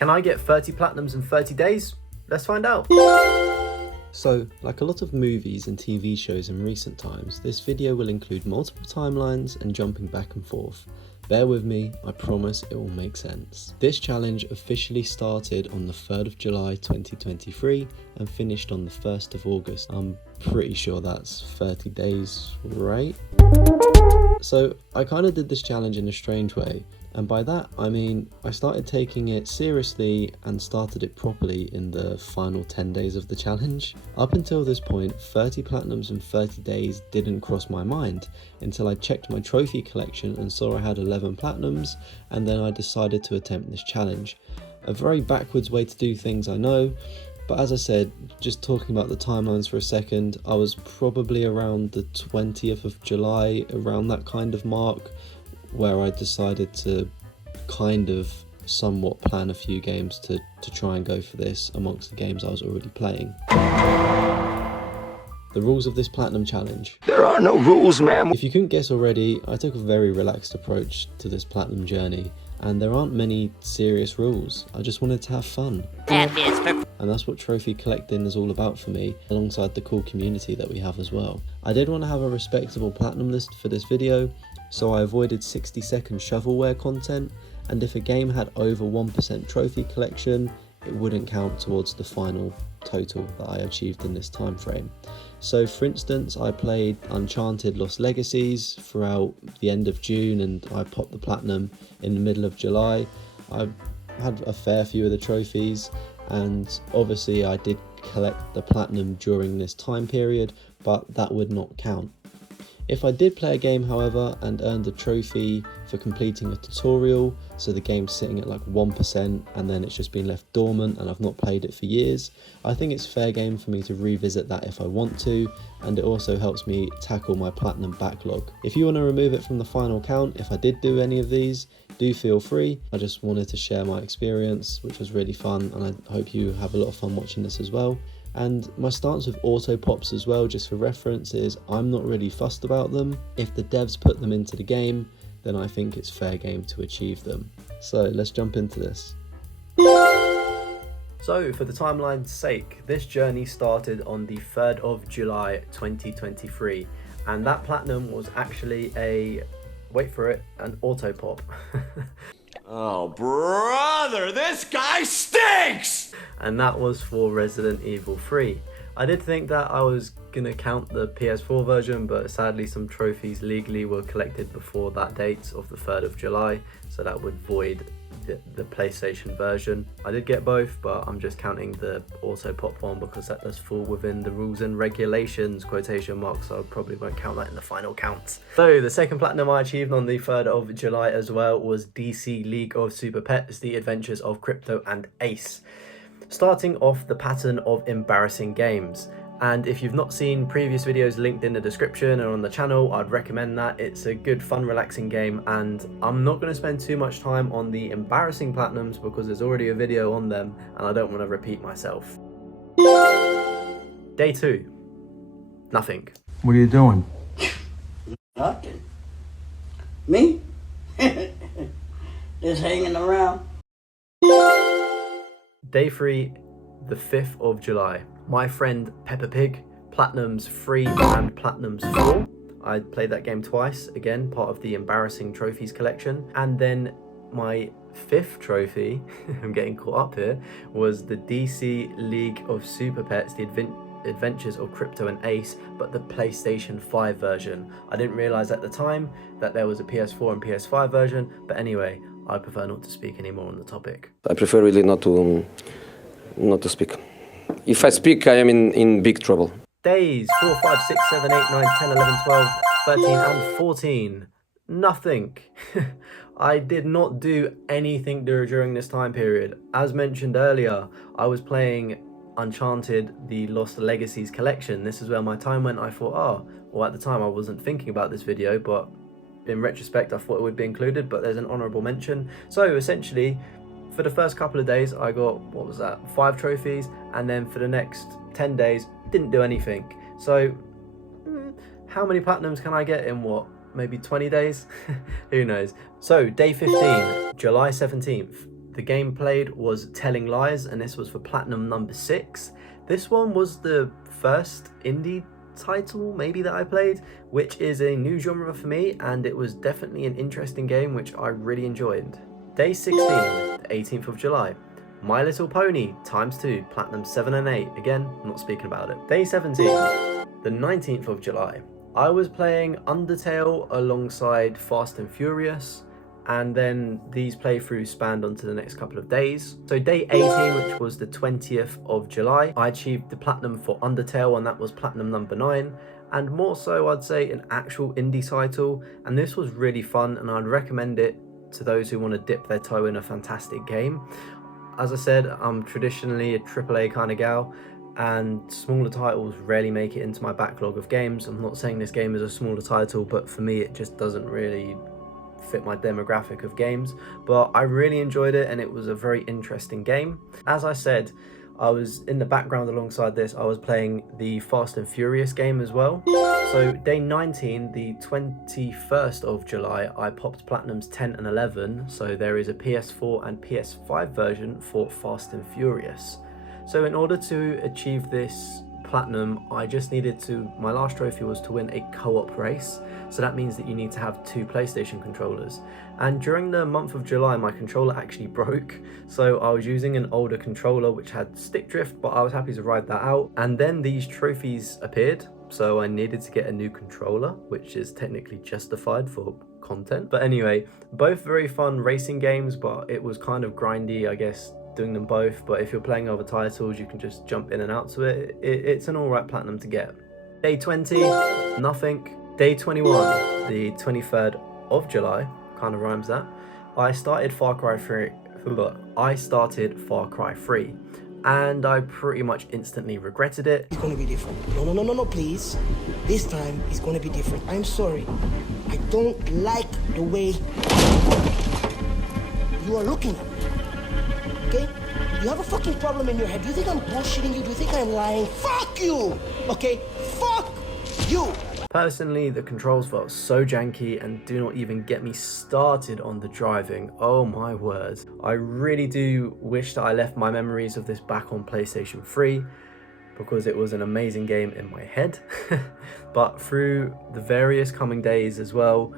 Can I get 30 platinums in 30 days? Let's find out. So, like a lot of movies and TV shows in recent times, this video will include multiple timelines and jumping back and forth. Bear with me, I promise it will make sense. This challenge officially started on the 3rd of July 2023 and finished on the 1st of August. I'm pretty sure that's 30 days, right? So I kind of did this challenge in a strange way, and by that I mean I started taking it seriously and started it properly in the final 10 days of the challenge. Up until this point, 30 platinums in 30 days didn't cross my mind until I checked my trophy collection and saw I had 11 platinums, and then I decided to attempt this challenge. A very backwards way to do things, I know, but as I said, just talking about the timelines for a second, I was probably around the 20th of July, around that kind of mark, where I decided to kind of somewhat plan a few games to try and go for this amongst the games I was already playing. The rules of this platinum challenge. There are no rules, ma'am. If you couldn't guess already, I took a very relaxed approach to this platinum journey, and there aren't many serious rules. I just wanted to have fun. And that's what trophy collecting is all about for me, alongside the cool community that we have as well. I did want to have a respectable platinum list for this video, so I avoided 60-second shovelware content, and if a game had over 1% trophy collection, it wouldn't count towards the final total that I achieved in this time frame. So for instance, I played Uncharted Lost Legacies throughout the end of June, and I popped the platinum in the middle of July. I had a fair few of the trophies, and obviously I did collect the platinum during this time period, but that would not count. If I did play a game, however, and earned a trophy for completing a tutorial, so the game's sitting at like 1% and then it's just been left dormant and I've not played it for years, I think it's fair game for me to revisit that if I want to, and it also helps me tackle my platinum backlog. If you want to remove it from the final count, if I did do any of these, do feel free. I just wanted to share my experience, which was really fun, and I hope you have a lot of fun watching this as well. And my stance with auto pops as well, just for reference, is I'm not really fussed about them. If the devs put them into the game, then I think it's fair game to achieve them. So let's jump into this. So for the timeline's sake, this journey started on the 3rd of July 2023, and that platinum was actually a, wait for it, an auto pop. Oh, brother, this guy stinks! And that was for Resident Evil 3. I did think that I was gonna count the PS4 version, but sadly some trophies legally were collected before that date of the 3rd of July, so that would void the PlayStation version. I did get both, but I'm just counting the auto pop one because that does fall within the rules and regulations, quotation marks, so I probably won't count that in the final count. So the second platinum I achieved on the 3rd of July as well was DC League of Super Pets, The Adventures of Crypto and Ace. Starting off the pattern of embarrassing games. And if you've not seen previous videos linked in the description or on the channel, I'd recommend that. It's a good, fun, relaxing game, and I'm not going to spend too much time on the embarrassing platinums because there's already a video on them and I don't want to repeat myself. Day 2. Nothing. What are you doing? Nothing. Me? Just hanging around. Day 3, the 5th of July. My friend Peppa Pig, Platinums 3 and Platinums 4. I played that game twice, again, part of the embarrassing trophies collection. And then my 5th trophy, I'm getting caught up here, was the DC League of Super Pets, The Adventures of Crypto and Ace, but the PlayStation 5 version. I didn't realize at the time that there was a PS4 and PS5 version, but anyway, I prefer not to speak anymore on the topic. I prefer really not to speak. If I speak, I am in big trouble. Days 4, 5, 6, 7, 8, 9, 10, 11, 12, 13 and 14. Nothing. I did not do anything during this time period. As mentioned earlier, I was playing Uncharted The Lost Legacies collection. This is where my time went. I thought, oh, well, at the time I wasn't thinking about this video, but in retrospect I thought it would be included, but there's an honourable mention. So essentially, for the first couple of days I got, what was that, 5 trophies, and then for the next 10 days didn't do anything. So how many platinums can I get in what, maybe 20 days? Who knows. So day 15, July 17th, the game played was Telling Lies, and this was for platinum number 6. This one was the first indie title maybe that I played, which is a new genre for me, and it was definitely an interesting game which I really enjoyed. Day 16, the 18th of July. My Little Pony ×2, platinum 7 and 8. Again, not speaking about it. Day 17, the 19th of July. I was playing Undertale alongside Fast and Furious, and then these playthroughs spanned onto the next couple of days. So day 18, which was the 20th of July, I achieved the platinum for Undertale, and that was platinum number 9. And more so, I'd say an actual indie title, and this was really fun, and I'd recommend it to those who want to dip their toe in a fantastic game. As I said, I'm traditionally a AAA kind of gal, and smaller titles rarely make it into my backlog of games. I'm not saying this game is a smaller title, but for me it just doesn't really fit my demographic of games. But I really enjoyed it, and it was a very interesting game. As I said, I was in the background alongside this, I was playing the Fast and Furious game as well. So day 19, the 21st of July, I popped platinums 10 and 11. So there is a PS4 and PS5 version for Fast and Furious. So in order to achieve this platinum, I just needed to, my last trophy was to win a co-op race. So that means that you need to have 2 PlayStation controllers. And during the month of July, my controller actually broke. So I was using an older controller which had stick drift, but I was happy to ride that out. And then these trophies appeared. So I needed to get a new controller, which is technically justified for content. But anyway, both very fun racing games, but it was kind of grindy, I guess, doing them both. But if you're playing other titles, you can just jump in and out to it. It's an alright platinum to get. Day 20, nothing. Day 21, the 23rd of July, kind of rhymes that, I started Far Cry 3, and I pretty much instantly regretted it. It's gonna be different. No, please. This time it's gonna be different. I'm sorry. I don't like the way you are looking at me. Okay? You have a fucking problem in your head. Do you think I'm bullshitting you? Do you think I'm lying? Fuck you! Okay? Fuck you! Personally, the controls felt so janky, and do not even get me started on the driving. Oh my word. I really do wish that I left my memories of this back on PlayStation 3, because it was an amazing game in my head. But through the various coming days as well,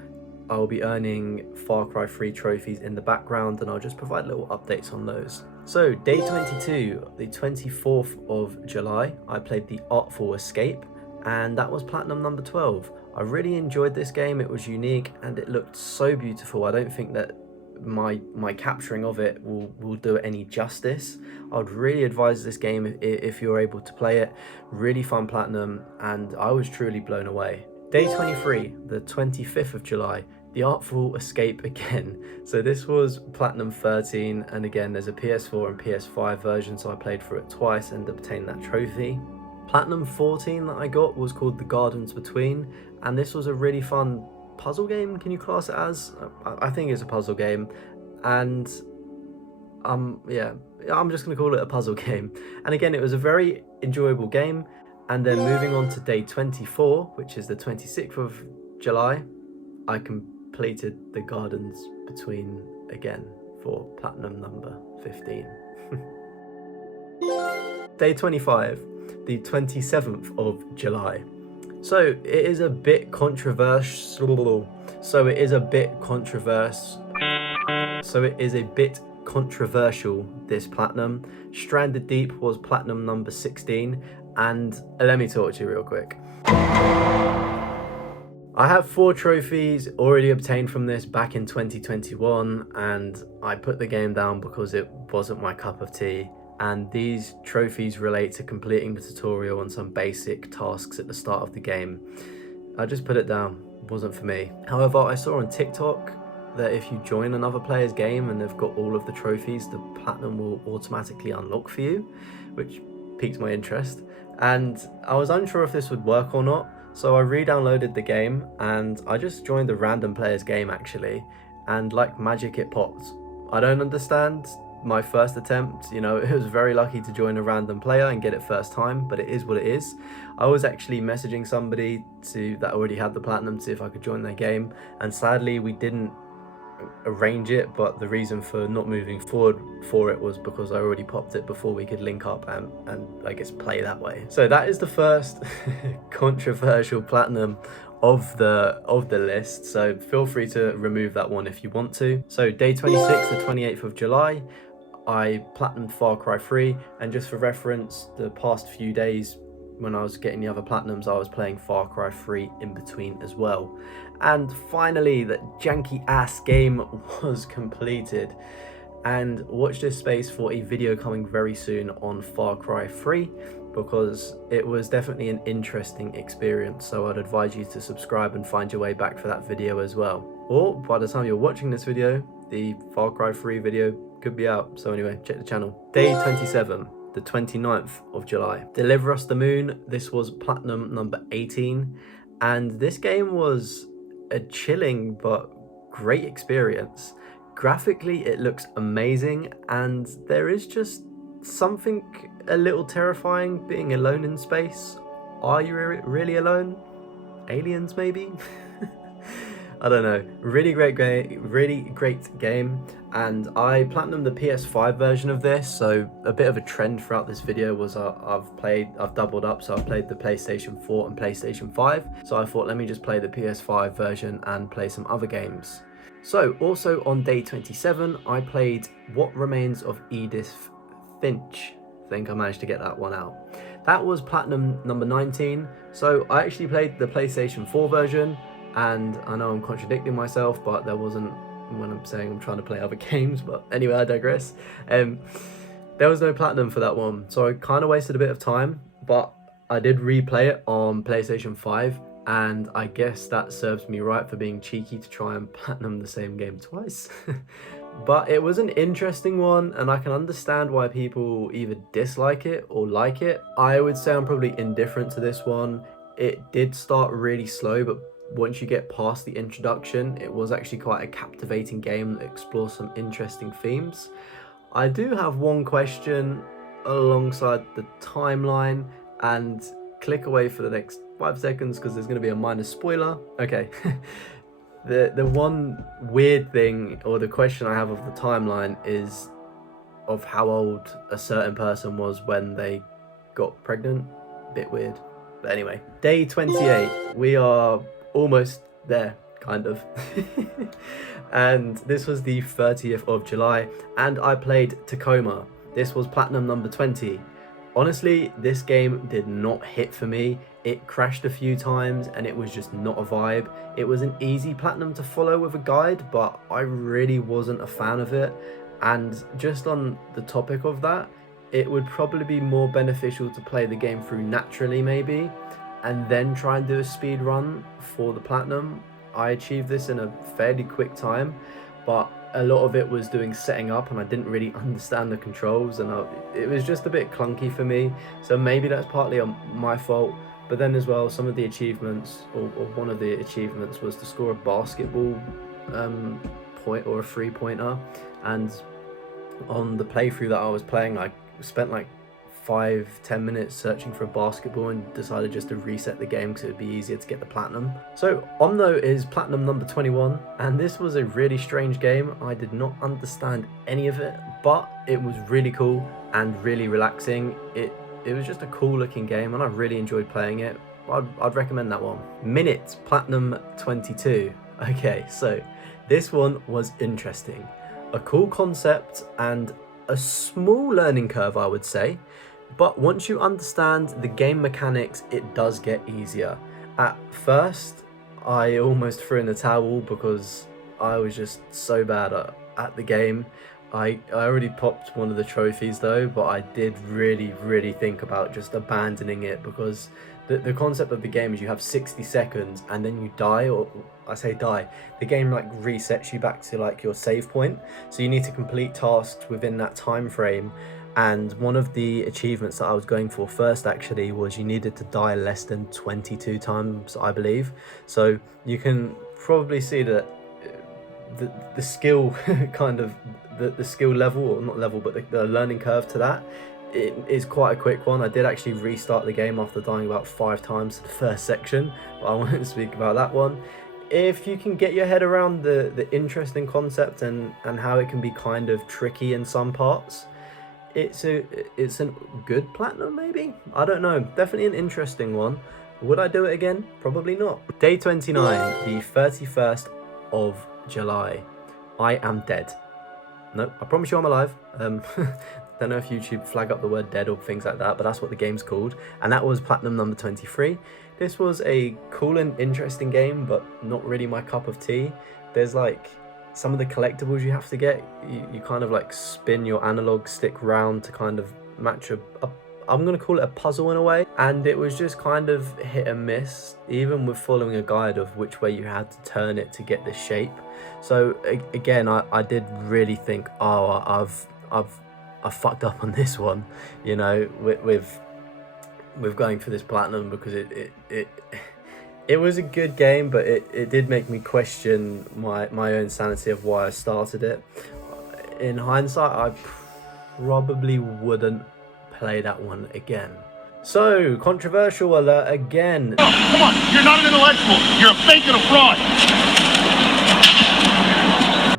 I'll be earning Far Cry 3 trophies in the background, and I'll just provide little updates on those. So day 22, the 24th of July, I played the Artful Escape, and that was platinum number 12. I really enjoyed this game. It was unique and it looked so beautiful. I don't think that my capturing of it will do it any justice. I would really advise this game if you're able to play it. Really fun platinum, and I was truly blown away. Day 23, the 25th of July, the Artful Escape again. So this was platinum 13, and again there's a PS4 and PS5 version, so I played for it twice and obtained that trophy. Platinum 14 that I got was called The Gardens Between, and this was a really fun puzzle game, can you class it as? I think it's a puzzle game, and yeah, I'm just going to call it a puzzle game. And again, it was a very enjoyable game. And then moving on to day 24, which is the 26th of July, I completed The Gardens Between again for platinum number 15. Day 25, the 27th of July. So it is a bit controversial. This platinum. Stranded Deep was platinum number 16, and let me talk to you real quick. I have 4 trophies already obtained from this back in 2021, and I put the game down because it wasn't my cup of tea. And these trophies relate to completing the tutorial on some basic tasks at the start of the game. I just put it down, it wasn't for me. However, I saw on TikTok that if you join another player's game and they've got all of the trophies, the platinum will automatically unlock for you, which piqued my interest. And I was unsure if this would work or not, so I re-downloaded the game and I just joined a random player's game actually, and like magic it popped. I don't understand my first attempt, you know, it was very lucky to join a random player and get it first time, but it is what it is. I was actually messaging somebody that already had the platinum to see if I could join their game, and sadly we didn't arrange it, but the reason for not moving forward for it was because I already popped it before we could link up and I guess play that way. So that is the first controversial platinum of the list, so feel free to remove that one if you want to. So day 26, the 28th of July, I platinumed Far Cry 3, and just for reference, the past few days when I was getting the other platinums, I was playing Far Cry 3 in between as well. And finally, that janky ass game was completed. And watch this space for a video coming very soon on Far Cry 3, because it was definitely an interesting experience. So I'd advise you to subscribe and find your way back for that video as well. Or by the time you're watching this video, the Far Cry 3 video could be out. So anyway, check the channel. Day 27. The 29th of July. Deliver Us the Moon. This was platinum number 18, and this game was a chilling but great experience. Graphically, it looks amazing, and there is just something a little terrifying being alone in space. Are you really alone? Aliens, maybe? I don't know. Really great game, and I platinumed the PS5 version of this. So a bit of a trend throughout this video was I've doubled up, so I've played the PlayStation 4 and PlayStation 5. So I thought, let me just play the PS5 version and play some other games. So also on day 27, I played What Remains of Edith Finch. I think I managed to get that one out. That was platinum number 19. So I actually played the PlayStation 4 version. And I know I'm contradicting myself, but there wasn't, when I'm saying I'm trying to play other games, but anyway, I digress. There was no platinum for that one, so I kind of wasted a bit of time, but I did replay it on PlayStation 5, and I guess that serves me right for being cheeky to try and platinum the same game twice. But it was an interesting one, and I can understand why people either dislike it or like it. I would say I'm probably indifferent to this one. It did start really slow, but once you get past the introduction, it was actually quite a captivating game that explores some interesting themes. I do have one question alongside the timeline, and click away for the next 5 seconds because there's going to be a minor spoiler. Okay. The one weird thing, or the question I have of the timeline, is of how old a certain person was when they got pregnant. Bit weird. But anyway, day 28. We are almost there, kind of. And this was the 30th of July, and I played Tacoma. This was platinum number 20. Honestly, this game did not hit for me. It crashed a few times and it was just not a vibe. It was an easy platinum to follow with a guide, but I really wasn't a fan of it. And just on the topic of that, it would probably be more beneficial to play the game through naturally maybe, and then try and do a speed run for the platinum. I achieved this in a fairly quick time, but a lot of it was doing setting up and I didn't really understand the controls, and it was just a bit clunky for me. So maybe that's partly my fault. But then as well, some of the achievements, or one of the achievements, was to score a basketball point or a 3-pointer. And on the playthrough that I was playing, I spent like 5-10 minutes searching for a basketball and decided just to reset the game because it would be easier to get the platinum. So Omno is platinum number 21, and this was a really strange game. I did not understand any of it, but it was really cool and really relaxing. It was just a cool looking game and I really enjoyed playing it. I'd recommend that one. Minute platinum 22. Okay, so this one was interesting. A cool concept and a small learning curve, I would say. But once you understand the game mechanics, it does get easier. At first, I almost threw in the towel because I was just so bad at the game. I already popped one of the trophies though, but I did really think about just abandoning it, because the concept of the game is you have 60 seconds and then you die, or I say die, the game like resets you back to like your save point. So you need to complete tasks within that time frame. And one of the achievements that I was going for first actually was you needed to die less than 22 times, I believe. So you can probably see that the skill kind of the skill level, or not level, but the learning curve to that, it is quite a quick one. I did actually restart the game after dying about 5 times to the first section, but I won't speak about that one. if you can get your head around the interesting concept and how it can be kind of tricky in some parts, it's a good platinum maybe. I don't know, definitely an interesting one. Would I do it again? Probably not. Day 29, the 31st of July. I am dead. No, I promise you I'm alive. Don't know if YouTube flag up the word dead or things like that, but that's what the game's called. And that was platinum number 23. This was a cool and interesting game, but not really my cup of tea. There's like some of the collectibles you have to get. You kind of like spin your analog stick round to kind of match I'm going to call it a puzzle in a way. And it was just kind of hit and miss, even with following a guide of which way you had to turn it to get the shape. So again, I did really think, oh, I fucked up on this one, you know, with going for this platinum, because it was a good game, but it did make me question my own sanity of why I started it. In hindsight, I probably wouldn't play that one again. So, controversial alert again. Oh, come on, you're not an intellectual. You're a fake and a fraud.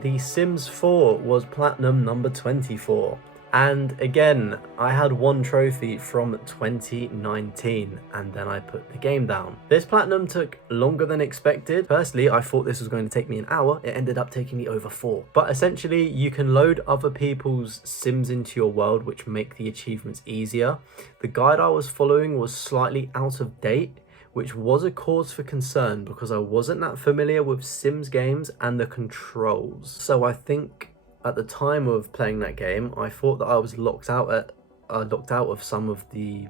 The Sims 4 was platinum number 24. And again, I had one trophy from 2019, and then I put the game down. This platinum took longer than expected. Firstly, I thought this was going to take me an hour. It ended up taking me over 4. But essentially, you can load other people's Sims into your world, which make the achievements easier. The guide I was following was slightly out of date, which was a cause for concern because I wasn't that familiar with Sims games and the controls. So I think at the time of playing that game, I thought that I was locked out of some of the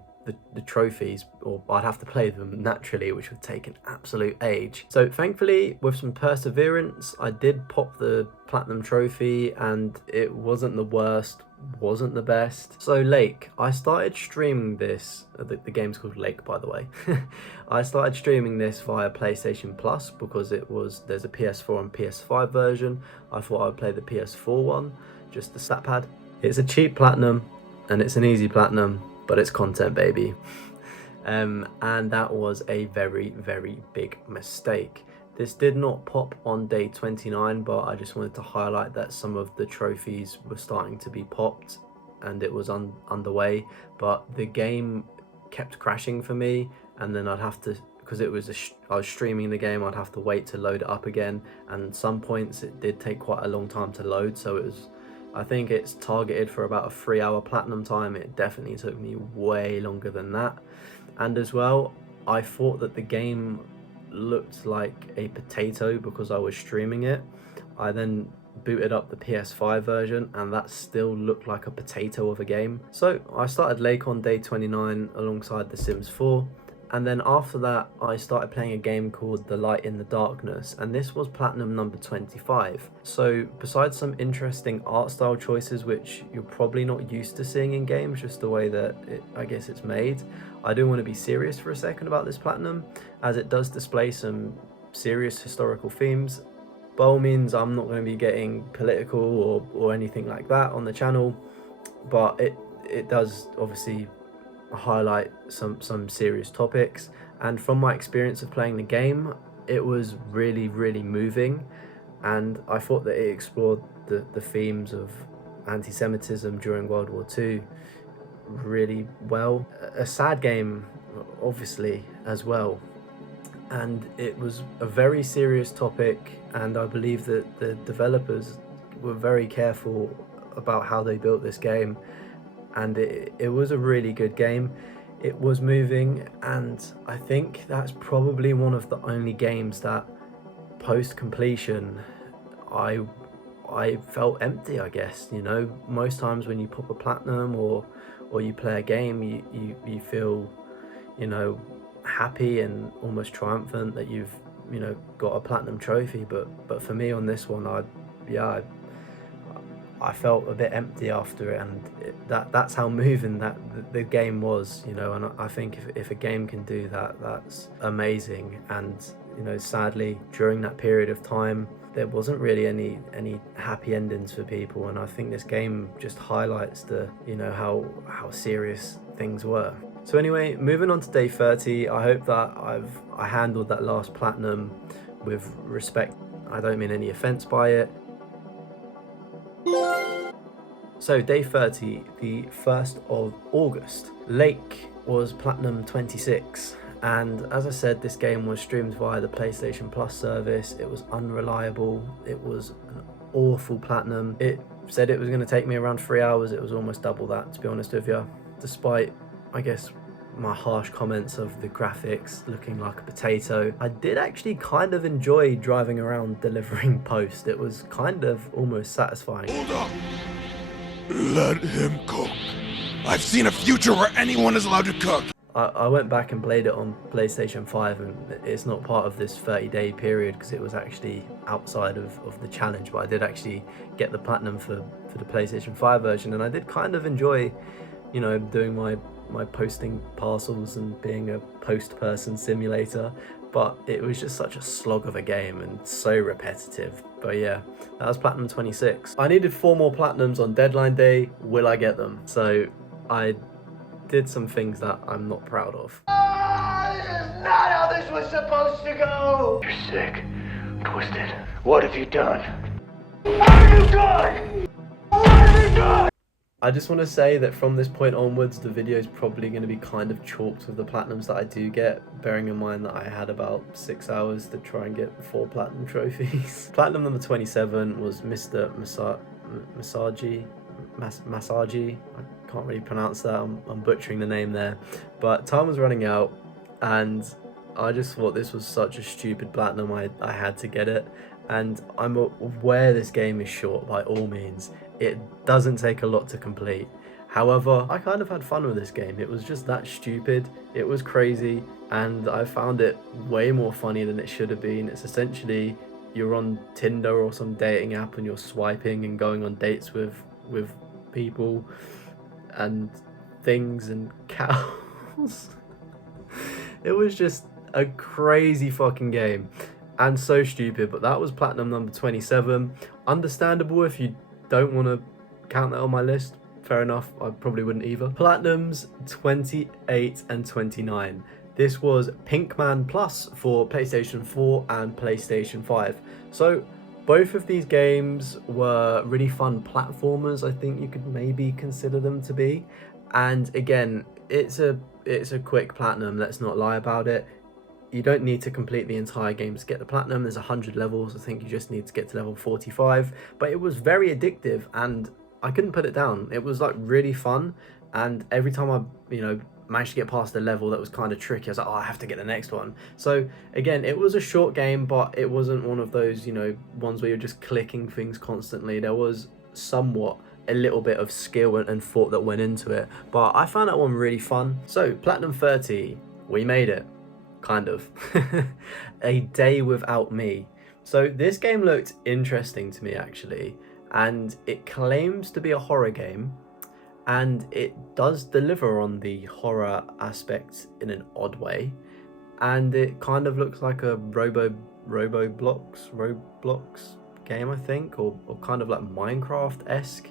trophies, or I'd have to play them naturally, which would take an absolute age. So thankfully, with some perseverance, I did pop the platinum trophy, and it wasn't the worst, wasn't the best. So Lake, I started streaming this, the game's called Lake, by the way. I started streaming this via PlayStation Plus because there's a PS4 and PS5 version. I thought I would play the PS4 one, just the stat pad. It's a cheap platinum and it's an easy platinum, but it's content, baby. And that was a very, very big mistake. This did not pop on day 29, but I just wanted to highlight that some of the trophies were starting to be popped and it was underway, but the game kept crashing for me, and then I'd have to, because I was streaming the game, I'd have to wait to load it up again, and some points it did take quite a long time to load, so I think it's targeted for about a 3-hour platinum time. It definitely took me way longer than that. And as well, I thought that the game looked like a potato because I was streaming it. I then booted up the PS5 version and that still looked like a potato of a game. So I started Lake on day 29 alongside The Sims 4, and then after that I started playing a game called The Light in the Darkness, and this was platinum number 25. So besides some interesting art style choices which you're probably not used to seeing in games, just the way that I guess it's made, I do want to be serious for a second about this platinum, as it does display some serious historical themes. By all means, I'm not going to be getting political or anything like that on the channel, but it does obviously highlight some serious topics. And from my experience of playing the game, it was really, really moving, and I thought that it explored the themes of anti-Semitism during World War II really well. A sad game, obviously, as well. And it was a very serious topic, and I believe that the developers were very careful about how they built this game, and it was a really good game. It was moving, and I think that's probably one of the only games that post completion I felt empty, I guess. You know, most times when you pop a platinum or you play a game, you feel, you know, happy and almost triumphant that you've, you know, got a platinum trophy, but for me on this one, I felt a bit empty after it, and that's how moving that the game was, you know. And I think if a game can do that, that's amazing. And, you know, sadly during that period of time there wasn't really any happy endings for people, and I think this game just highlights the, you know, how serious things were. So anyway, moving on to day 30, I hope that I handled that last platinum with respect. I don't mean any offense by it. So day 30, the 1st of August. Lake was Platinum 26. And as I said, this game was streamed via the PlayStation Plus service. It was unreliable. It was an awful Platinum. It said it was going to take me around 3 hours. It was almost double that, to be honest with you. Despite, I guess, my harsh comments of the graphics looking like a potato, I did actually kind of enjoy driving around delivering post. It was kind of almost satisfying. Hold up. Let him cook. I've seen a future where anyone is allowed to cook. I went back and played it on PlayStation 5, and it's not part of this 30-day period because it was actually outside of the challenge, but I did actually get the Platinum for the PlayStation 5 version, and I did kind of enjoy, you know, doing my posting parcels and being a post person simulator, but it was just such a slog of a game and so repetitive. But yeah, that was Platinum 26. I needed 4 more Platinums on deadline day. Will I get them? So I did some things that I'm not proud of. This is not how this was supposed to go! You're sick, twisted. What have you done? What have you done? What have you done? I just want to say that from this point onwards, the video is probably going to be kind of chalked with the Platinums that I do get, bearing in mind that I had about 6 hours to try and get 4 Platinum trophies. Platinum number 27 was Mr. Masagi. I can't really pronounce that. I'm butchering the name there. But time was running out, and I just thought this was such a stupid Platinum. I had to get it. And I'm aware this game is short by all means. It doesn't take a lot to complete. However, I kind of had fun with this game. It was just that stupid. It was crazy, and I found it way more funny than it should have been. It's essentially you're on Tinder or some dating app and you're swiping and going on dates with people and things and cows. It was just a crazy fucking game. And so stupid, but that was Platinum number 27. Understandable if you don't want to count that on my list. Fair enough, I probably wouldn't either. Platinums 28 and 29. This was Pinkman Plus for PlayStation 4 and PlayStation 5. So both of these games were really fun platformers, I think you could maybe consider them to be. And again, it's a quick Platinum, let's not lie about it. You don't need to complete the entire game to get the Platinum. There's 100 levels. I think you just need to get to level 45. But it was very addictive and I couldn't put it down. It was like really fun. And every time I, managed to get past a level that was kind of tricky, I was like, oh, I have to get the next one. So again, it was a short game, but it wasn't one of those, ones where you're just clicking things constantly. There was somewhat a little bit of skill and thought that went into it. But I found that one really fun. So Platinum 30, we made it. Kind of. A Day Without Me. So this game looked interesting to me actually, and it claims to be a horror game, and it does deliver on the horror aspect in an odd way, and it kind of looks like a Roblox game, I think, or kind of like Minecraft-esque.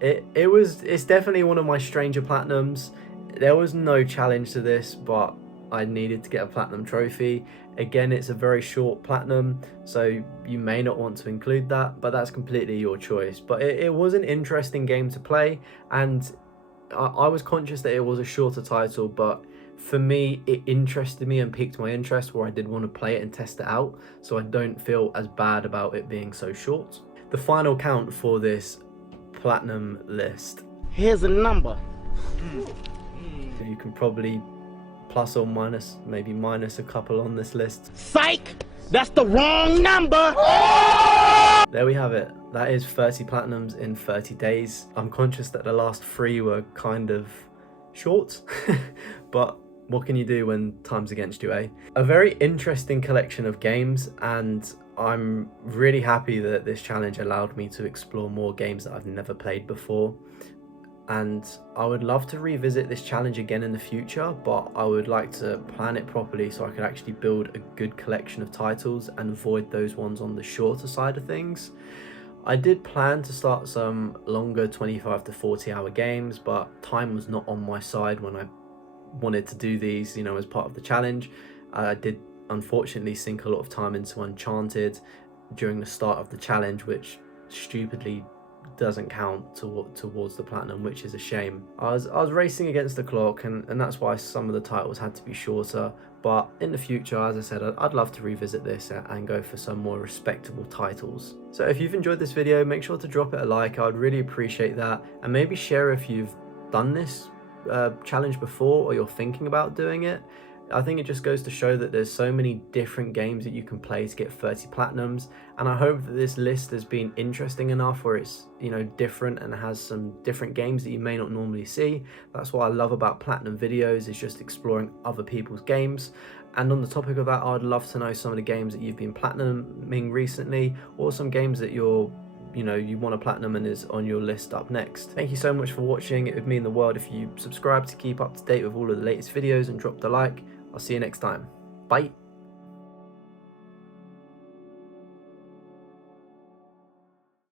It's definitely one of my stranger Platinums. There was no challenge to this, but I needed to get a Platinum trophy. Again, it's a very short Platinum, so you may not want to include that, but that's completely your choice. But it was an interesting game to play, and I was conscious that it was a shorter title, but for me, it interested me and piqued my interest where I did want to play it and test it out, so I don't feel as bad about it being so short. The final count for this Platinum list. Here's a number. You can probably plus or minus, maybe minus a couple on this list. Psych! That's the wrong number! There we have it. That is 30 Platinums in 30 days. I'm conscious that the last 3 were kind of short, but what can you do when time's against you, eh? A very interesting collection of games, and I'm really happy that this challenge allowed me to explore more games that I've never played before. And I would love to revisit this challenge again in the future, but I would like to plan it properly so I could actually build a good collection of titles and avoid those ones on the shorter side of things. I did plan to start some longer 25 to 40 hour games, but time was not on my side when I wanted to do these, as part of the challenge. I did unfortunately sink a lot of time into Uncharted during the start of the challenge, which stupidly doesn't count towards the platinum, which is a shame. I was racing against the clock, and that's why some of the titles had to be shorter. But in the future, as I said, I'd love to revisit this and go for some more respectable titles. So if you've enjoyed this video, make sure to drop it a like. I would really appreciate that, and maybe share if you've done this challenge before or you're thinking about doing it. I think it just goes to show that there's so many different games that you can play to get 30 platinums, and I hope that this list has been interesting enough where it's, you know, different and has some different games that you may not normally see. That's what I love about platinum videos, is just exploring other people's games. And on the topic of that, I'd love to know some of the games that you've been platinuming recently, or some games that you want to platinum and is on your list up next. Thank you so much for watching. It would mean the world if you subscribe to keep up to date with all of the latest videos and drop the like. I'll see you next time. Bye.